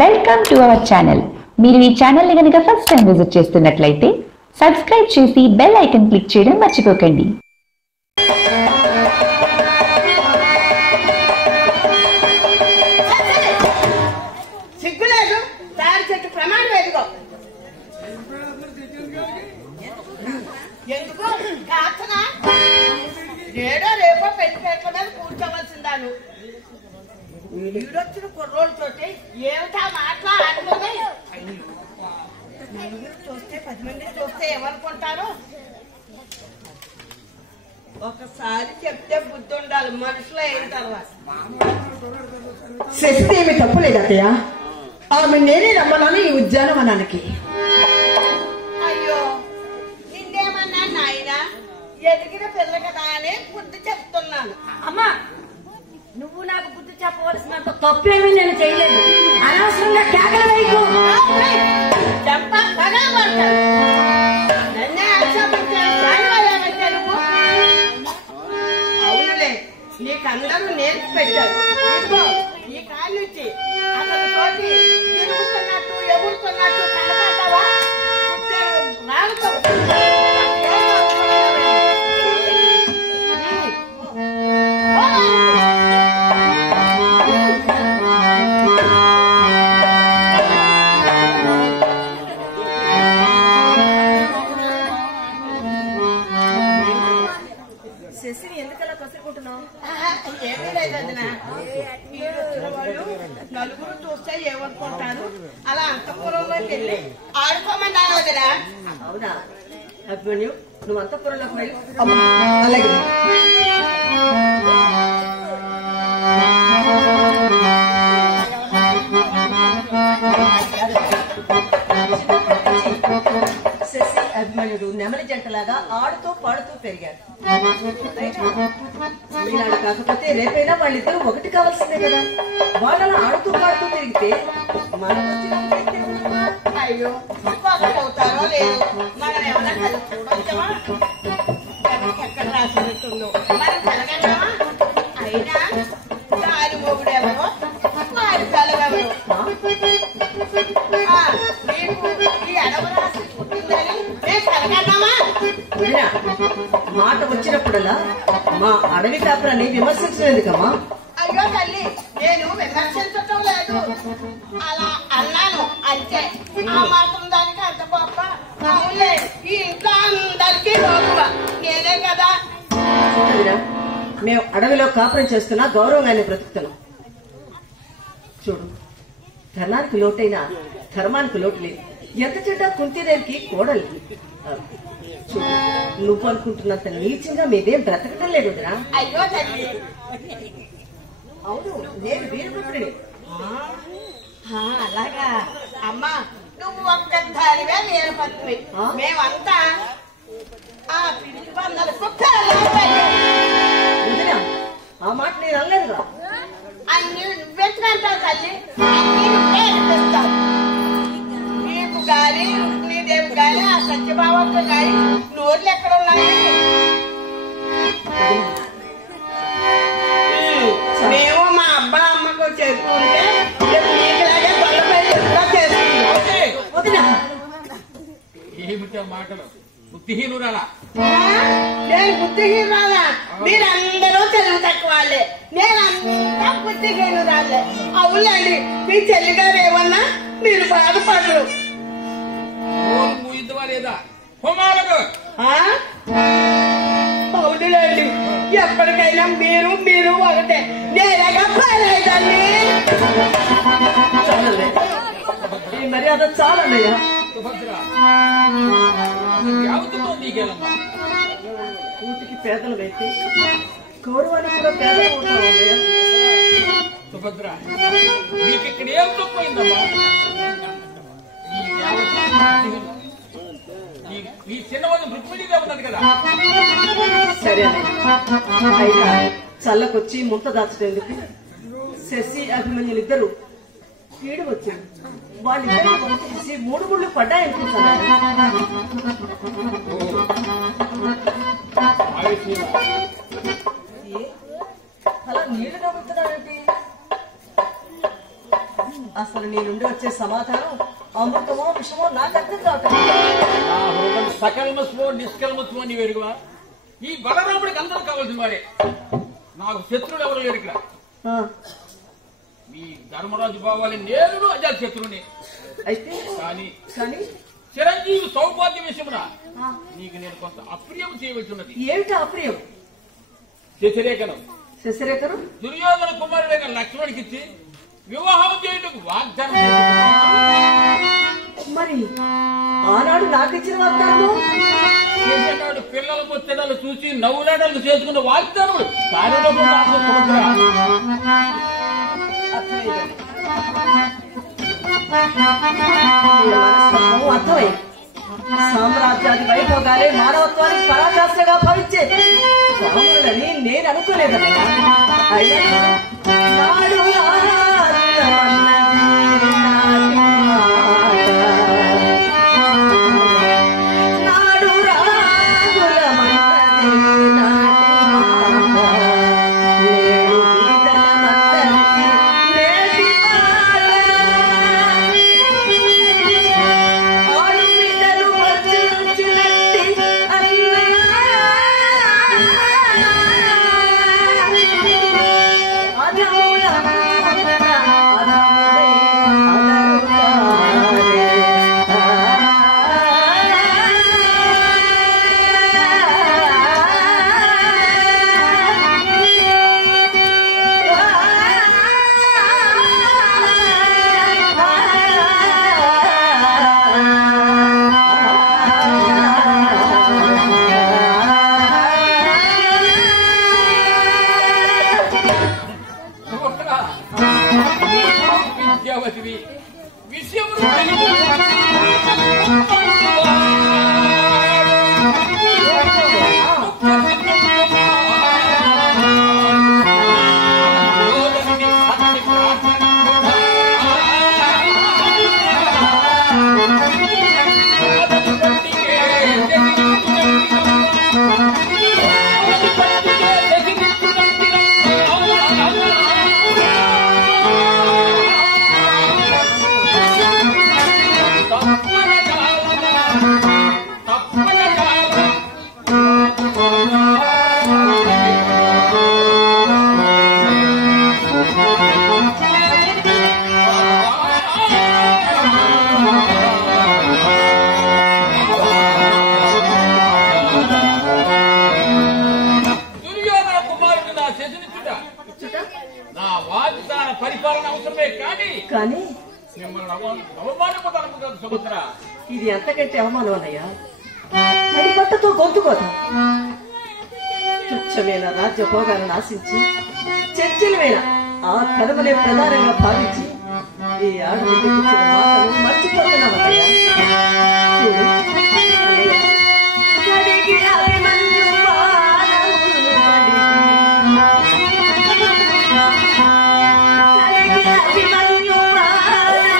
Welcome to our channel. మీరు ఈ channel ని గనుక ఫస్ట్ టైం విజిట్ చేస్తున్నట్లయితే సబ్స్క్రైబ్ చేసి బెల్ ఐకాన్ క్లిక్ చేయడం మర్చిపోకండి. సిగ్గులేదు తాడి చెట్టు ప్రమాణం ఎదుగో ఎందుకు కాచనా ఏడో రేపో పెళ్లిపేట్ల మీద కూర్చోవలసిందాను. ఈడొచ్చిన కుర్రోళ్ళతోటి ఏమిటా మాట్లాడుతుంది. నలుగురు చూస్తే 10 మంది చూస్తే ఏమనుకుంటారు? ఒకసారి చెప్తే బుద్ధి ఉండాలి మనుషులు అయిన తర్వాత. శక్తి ఏమి తప్పులేదు అత్తయ్య. ఆమె నేనే రమ్మన్నాను ఈ ఉద్యానవనానికి. అయ్యో నిన్నేమన్నా నాయన ఎదిగిన పిల్ల కదా అని బుద్ధి చెప్తున్నాను. అమ్మా నువ్వు నాకు బుద్ధి చెప్పవలసినంత తప్పేమీ నేను చేయలేదు. అనవసరంగా కేకలు వేయకు. చెంప పగా పడతాడు. నన్నే ఆక్షేపించాను. సాయమయ్యానంటే నువ్వు అవునులే నీకందరూ నేర్చి పెట్టారు. ఇదిగో ఈ కాళ్ళ నుంచి అతని తోటి తిరుగుతున్నట్టు ఎగురుతున్నట్టు కనపడతావా? రాగుతావు. శశిని ఎందుకలా కసురుకుంటున్నావు? ఏమీ లేదన్నా వచ్చిన వాళ్ళు నలుగురు చూస్తే ఏమనుకుంటారు? అలా అంతఃపురంలోకి వెళ్ళి ఆడుకోమన్నారు వదినా. అవునా అభిమన్యు నువ్వు అంతఃపురంలోకి వెళ్ళి అలాగే శశి అభిమన్యుడు నెమలి జంటలాగా ఆడుతూ పాడుతూ పెరిగాడు. ఈనాడు కాకపోతే రేపైనా వాళ్ళిద్దరూ ఒకటి కావాల్సిందే కదా. వాళ్ళలా ఆడుతూ పాడుతూ తిరిగితే అయ్యో అవుతారో లేదు మనం ఏమన్నా కలిసి చూడొచ్చామా? ఎక్కడ రాసినట్టుందో మనం కలగన్నామా? అయినా దాని మొగుడు ఎవరో వారి సెలవెవరో నీకు ఈ అడవ రాసి పుట్టిందని మేము కలగన్నామా? మాట వచ్చినప్పుడల్లా మా అడవి కాపురాన్ని విమర్శించలేదుకమ్మా. అయ్యో తల్లి నేను విమర్శించటం లేదు, అలా అన్నాను అంతే. ఆ మాత్రం దానికి అంత గొప్ప. అవునులే ఈ ఇంట్లో అందరికీ గౌరవ నేనే కదా. మేము అడవిలో కాపురం చేస్తున్నా గౌరవంగానే బ్రతుకుతున్నాం. చూడు ధర్మానికి లోటైనా ధర్మానికి లోటు లేదు. ఎంత చెడ్డ కుంతిదేవికి కోడలి. చూడు నువ్వు అనుకుంటున్నంత నీచంగా మీదేం బ్రతకటం లేదు వదినా. అయ్యో తల్లి అవును నేను వీరపుత్రుడిని. అలాగా అమ్మా నువ్వు ఒక్కదానివే వీరపత్ని. మేమంతా ఆ పిరికి బందలు కుక్కలు. వదినా ఆ మాట నేను అనలేదుగా. అన్ని నువ్వెత్తుకంటావు తల్లి, అన్ని నువ్వే అనిపిస్తావు. నీకు గాని రుక్మిణీదేవి గాని ఆ సత్యభావంతో గాని నోర్లు ఎక్కడ ఉన్నాయి? మేము మా అబ్బా అమ్మకు చేసుకుంటే నీకులాగే తొలపై ఎప్పుడో చేసుకుంటాం. వదినా ఏమిటా మాటలు? బుద్ధిహీనురాలా? నేను బుద్ధిహీనురాలా? మీరందరూ తెలుగు తక్కువ వాళ్ళే, నేనంతా బుద్ధిహీనురాలే. అవునండి మీ చెల్లిగారు ఏమన్నా మీరు బాధపడరు. మూయిద్దువా లేదా? హోమాలకు అవునులేండి ఎప్పటికైనా మీరు మీరు ఒకటే. నేనగా పర్లేదండి. ఈ మర్యాద చాలన్నయ్యా. సుభద్ర యావత్తుతో నీకేలమ్మా. కూటికి పేదలు పెట్టి గౌరవానికి కూడా పేదలు ఉంటామన్నయ్య. సుభద్ర నీకు ఇక్కడ ఏం తప్పైందమ్మా? ఈ చిన్నవాళ్ళు రుక్మిణిగా ఉన్నది కదా. సరే అయినా చల్లకొచ్చి ముంత దాచటేందుకు శశి అభిమన్యులిద్దరూ కీడు వచ్చింది. వాళ్ళిద్దరూ తీసి 3 ముళ్ళు పడ్డాయనిపించాలి. అలా నీళ్లు నవ్వుతున్నారంటే అసలు నీ నుండి వచ్చే సమాధానం అమృతమో విషమో నాకు అర్థం కావటం నా హృదయం సకల్మస్మో నిష్కల్మస్మో నీ వెరుగువా ఈ బలరాముడికి అందరూ కావాల్సిన వారే నాకు శత్రువులు ఎవరు లేరు ఇక్కడ మీ ధర్మరాజు బావాలి నేను అజాత శత్రువుని అయితే కానీ కానీ చిరంజీవి సౌభాగ్య విషయమున నీకు నేను కొంత అప్రియం చేయవలసి ఉన్నది. ఏమిటా అప్రియం? శశిరేఖను శశిరేఖను దుర్యోధన కుమారుడైన లక్ష్మణుడికి ఇచ్చి వివాహం చేయటకు వాగ్దానం మరి ఆనాడు నాకు ఇచ్చిన వాగ్దానము చేసేనాడు పిల్లల ముచ్చటలు చూసి నవ్వులాటలు చేసుకున్న వాగ్దానములు కార్యరూపం నాకు సుభద్ర. అర్థమై సామ్రాజ్యాది వైభోగాలే మానవత్వానికి పరాకాష్ఠగా భావించే రాములని నేను అనుకోలేదన్నయ్యా. అయినా నాడు విద్యావతివి విషయం పరిపాలన అవసరమే కానీ మిమ్మల్ని అవమానపడము కాదు సుభద్ర. ఇది ఎంతకంటే అవమానం అన్నయ్యా. అది పట్టతో గొంతుకోత తుచ్చమైన రాజ్య భోగాలను ఆశించి చర్చలమైన ఆ కర్మలే ప్రధానంగా భావించి ఈ ఆడబిడ్డకు మాటలు మర్చిపోతున్నామన్నయ్యా. చూడు అన్నయ్య, కడిగి అభిమన్యు బాణములు కడిగి అభిమన్యు బాణములు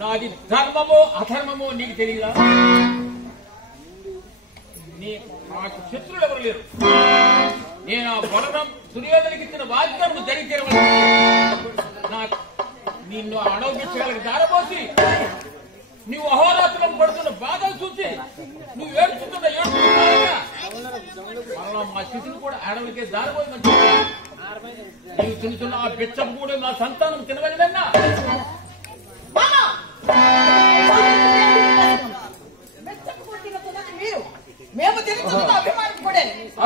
నాది ధర్మమో అధర్మమో నీకు తెలియదా? నాకు శత్రులు ఎవరు లేరు. నేను ఆ బలరాం దుర్యోధనకి ఇచ్చిన వాగ్దానం జరిగి నాకు నిన్ను అడవించగలిగి దారపోసి నువ్వు అహోరాత్రం పడుతున్న బాధలు చూసి నువ్వు ఏడుచుతున్న మళ్ళా మా శిశులు కూడా అడవికే దారపోయి మంచి నువ్వు తింటున్న ఆ బిచ్చం కూడా నా సంతానం తినగలిదన్నా.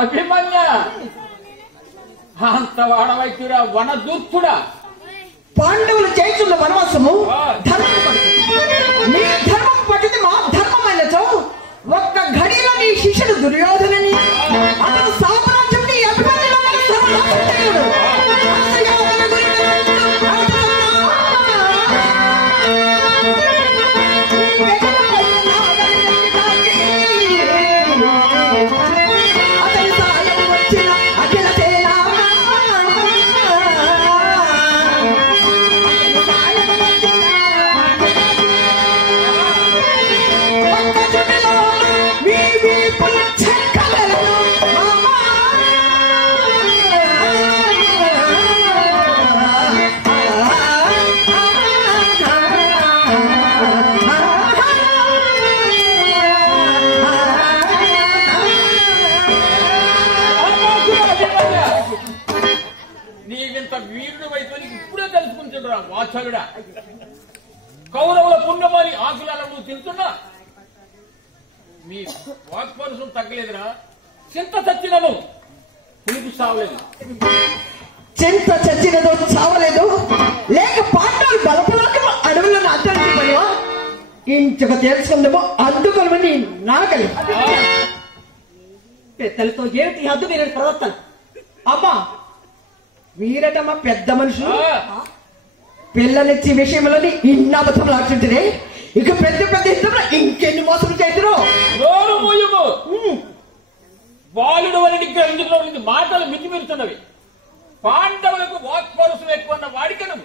అభిమన్య అంత వాడవైతుడా వనదూర్తుడా పాండవులు చేస్తున్న వనవాసము ధర్మం మీ ధర్మం పట్టింది మా ధర్మమైనచో ఒక్క ఘడిలో నీ శిష్యుడు దుర్యోధనని అతను సామ్రాజ్యం నీ అభిమన్యుడు సర్వనాశనయుడు. వాచాలుడా కౌరవుల పుణ్యమాని ఆకులను నువ్వు తింటున్నా మీ వాక్పరుషం తగ్గలేదురా. చింత చచ్చినను పులుపు సావలేదు. చింత చచ్చినదో చావలేదు లేక పాండవులు బలపలాక అడవులను అడ్డానికి పనివా ఇంకొక తెలుసుకుందామో అడ్డుకొనమని నాగలి పెద్దలతో ఏమిటి హద్దు వీరటి ప్రవర్తన. అమ్మా వీరటమ్మ పెద్ద మనుషులు పిల్లనిచ్చి విషయంలోని ఇన్ని అబద్ధములు ఆడుతుంటే ఇక పెద్ద పెద్ద యుద్ధంలో ఇంకెన్ని మోసం చేతురు. బాలుడు వలని గ్రహించడంలో మాటలు మితిమీరుతున్నవి. పాండవులకు వాక్పరుషం ఎక్కువ వాడికను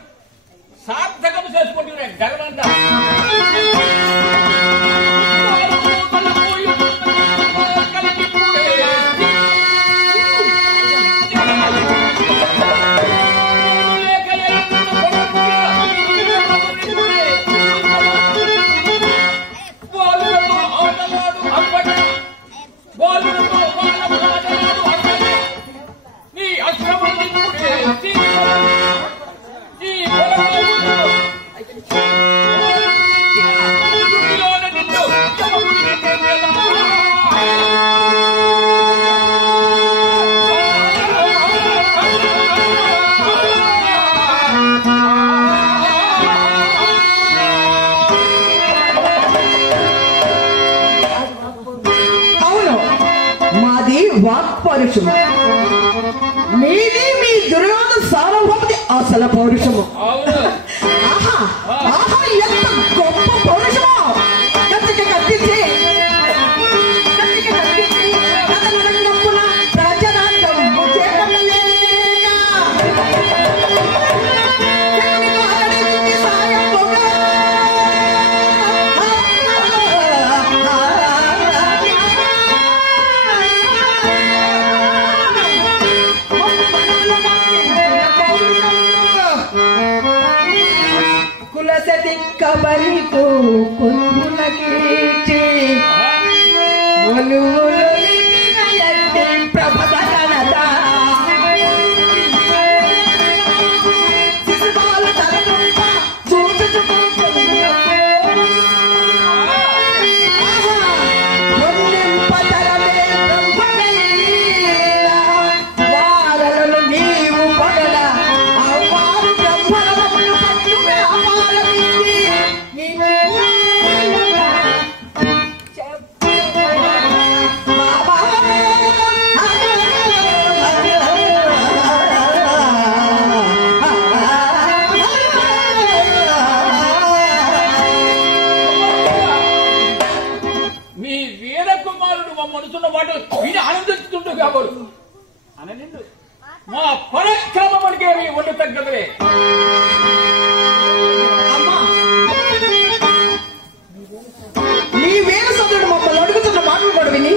సార్థకం చేసుకుంటున్నాయి గర్వంతా. పౌరుషము మీది మీ దుర్యోధన సార్వభౌమది అసలు పౌరుషము. ఆహా ఆహా ఎంత గొప్ప పౌరుషమో. కత్తికి కత్తించి కథనంగప్పున ప్రజనాంగం కబలితో కొనులకి ప్రభదనదా శిశుబాలు తలకొంప వారలను నీవు పగల అవ్వారు బ్రహ్మరములు పట్టువే మీ వీర కుమారుడు మమ్మనుతున్న మాట విని ఆనందిస్తుంటూ కాబోలు అననిండు మా పరక్రమమునికే మీ ఒళ్ళు తగ్గదులే. నీ వేరు సోదరుడు మమ్మల్ని అడుగుతున్న మాటలు కూడా విని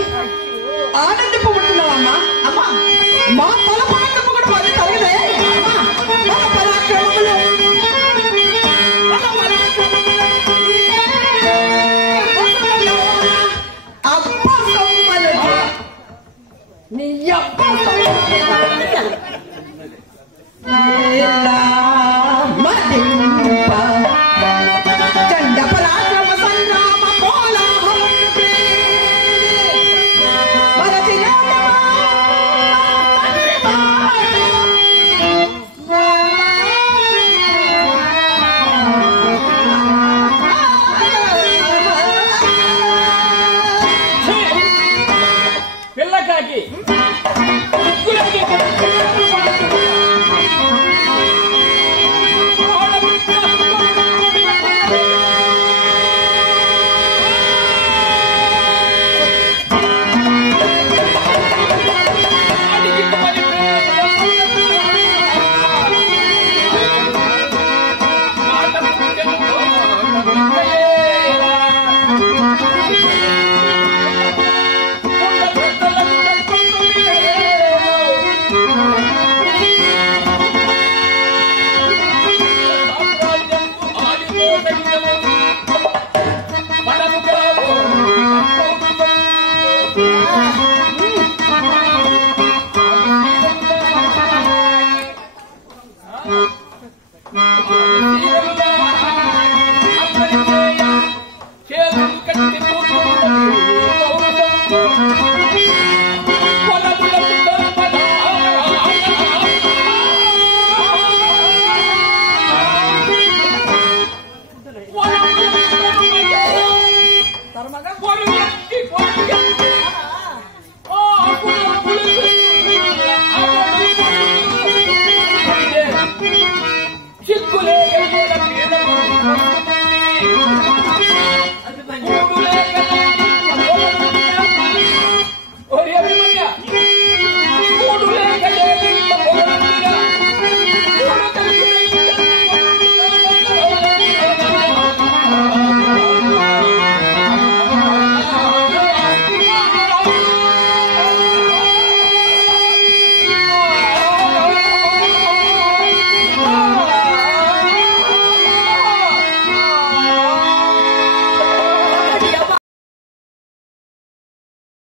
అది మంచి